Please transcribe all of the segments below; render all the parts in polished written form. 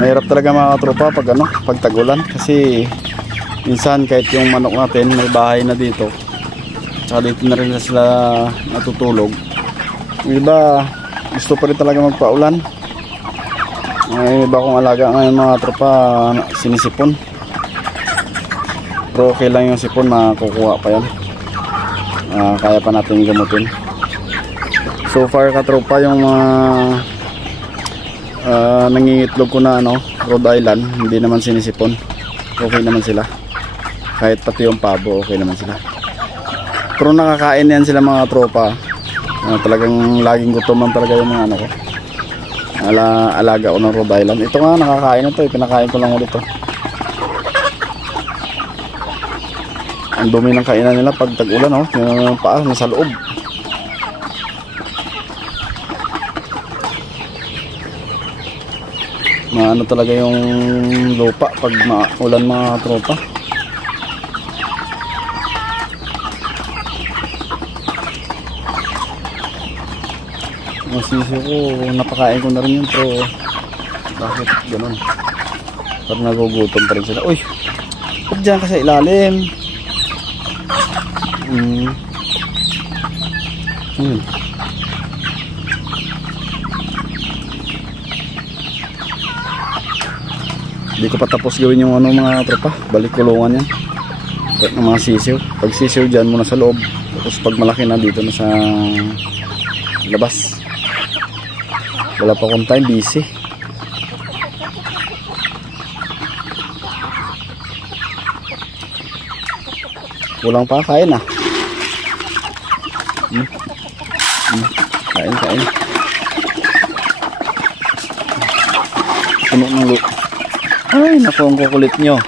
Mahirap talaga mga tropa pag ano, pag tag-ulan kasi minsan kahit yung manok natin may bahay na dito. Tsaka dito na rin sila natutulog. Yung iba gusto pa rin talaga magpaulan. May iba kong alaga ngayon mga tropa, sinisipon. Pero okay lang yung sipon, makukuha pa yan. Kaya pa natin gamutin. So far katropa yung mga nangingitlog ko na ano, Rhode Island, hindi naman sinisipon. Okay naman sila. Kahit pati yung pabo, okay naman sila. Pero nakakain yan sila mga tropa. Talagang laging gutom talaga yung mga ano ko. Alaga ko ng Rhode Island. Ito nga nakakain na to, pinakain ko lang ulit to. Ang dumi ng kainan nila pag tag-ulan, oh. Yung paa nasa loob. Maano talaga yung lupa pag maulan mga tropa. Masisi ko, napakain ko na rin yun, pero bakit ganun? Parang nagugutom pa rin sila. Uy, ba't dyan ka sa ilalim? Hindi ko pa tapos gawin yung ano mga tropa, balik kulungan yan ng mga sisiw. Pag sisiw dyan muna sa loob, tapos pag malaki na dito na sa labas. Wala pa akong time, busy. Kulang pa, kain ah. Kain. Puno ng lupa. Ay, naku, ang kukulit nyo.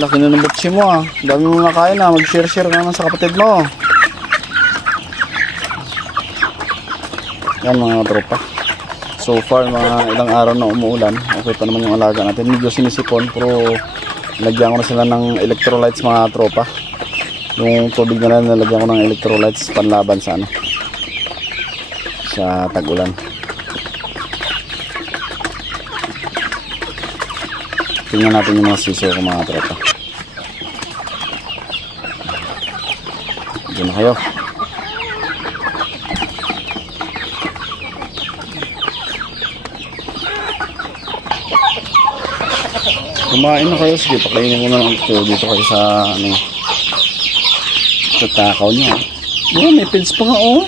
Laki na ng butsi mo ah. Dami mo nakain ah. Mag-share ka naman sa kapatid mo. Yan mga tropa. So far mga ilang araw na umuulan. Okay pa naman yung alaga natin. Medyo sinisipon pero nalagyan ko na sila ng electrolytes mga tropa. Yung tubig na nalagyan ko ng electrolytes panlaban sa ano, sa tag-ulan. Tingnan natin yung mga sisiyo ko mga tropa. Diyan na kayo. Kumain na kayo. Sige, pakainin ko na lang ito dito kayo sa ano, sa takaw niya. Oh, may pins pa nga oh.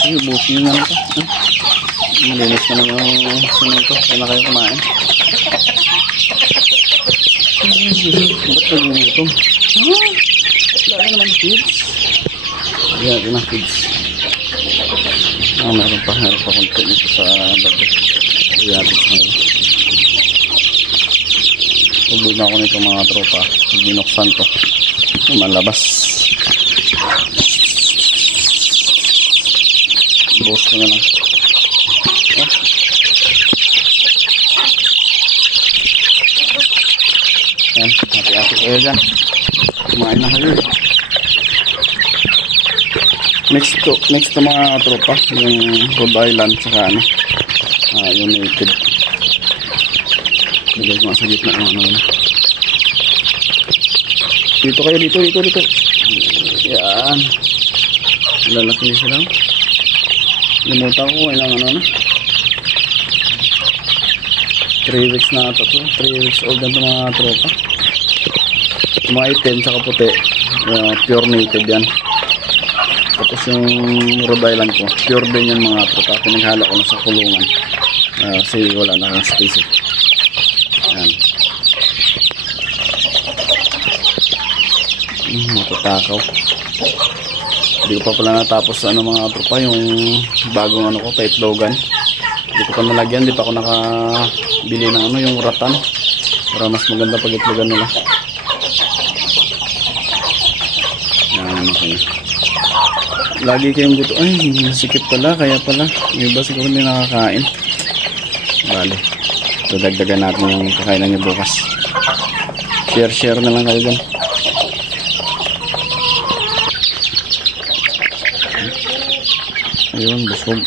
Sige, bukin nyo na ito. Malinis na lang yung sinong ito. Kaya na kayo kumain. Ba't nag-uutong? Wala na naman kids. Ayan, ito na kids. Meron pa konti nito sa bago. Ayan, ito sa kanila. Ubod na ako nito mga tropa. Binuksan to. Malabas. Buhos ko na lang. Oh. Ayan, hati-hati kayo dyan. Kumain na kayo. Next to mga tropa, yung Rhode Island saka ano, yung native. Nagay ko nga sa gitna ng ano. Dito kayo, dito. Yan. Lalaki niya sila. Limutan ko, ilang ano na. 3 weeks na ito to. 3 weeks old na ito mga tropa. Mga itim saka puti. Pure native yan. Tapos yung Rhode Island ko, pure din yan mga tropa. Pinaghala ko na sa kulungan. Kasi wala na kang space eh. Ayan. Matutakaw. Hindi ko pa pala natapos ano mga tropa, yung bagong ano ko, paitlogan. Hindi ko pa nalagyan, hindi pa ako nakabili ng ano, yung ratan. Para mas maganda pag itlogan nila. Yan, okay. Lagi kayong gusto, ay masikip pala, kaya pala yung iba siguro hindi nakakain. Bale, so dagdagan natin yung kakainan niyo bukas. Share na lang kayo dyan. Ayun, busog.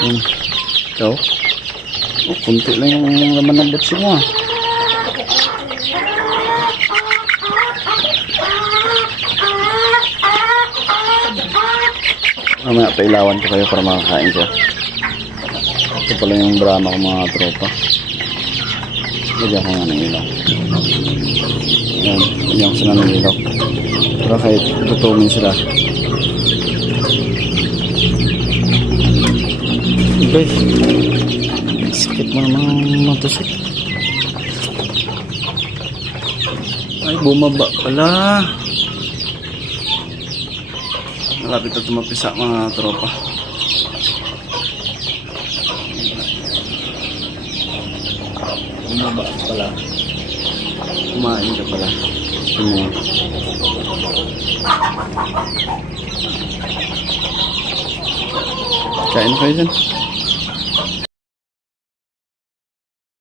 Ayun. Ikaw? Oh, kunti lang yung laman ng butsi mo ah. Mamaya pailawan ko kayo para makakain ko. Ito pala yung drama ko mga tropa. Lagyan ko nga ng ilaw. Ayan, lagyan ko sila ng ilaw. Para kahit gutumin sila. Guys, sikit mo naman matusik. Ay, bumaba pala. Malapit na tumapisa mga tropa. Bumaba pala. Kumain ka pala. Tingnan. Kain kayo dyan.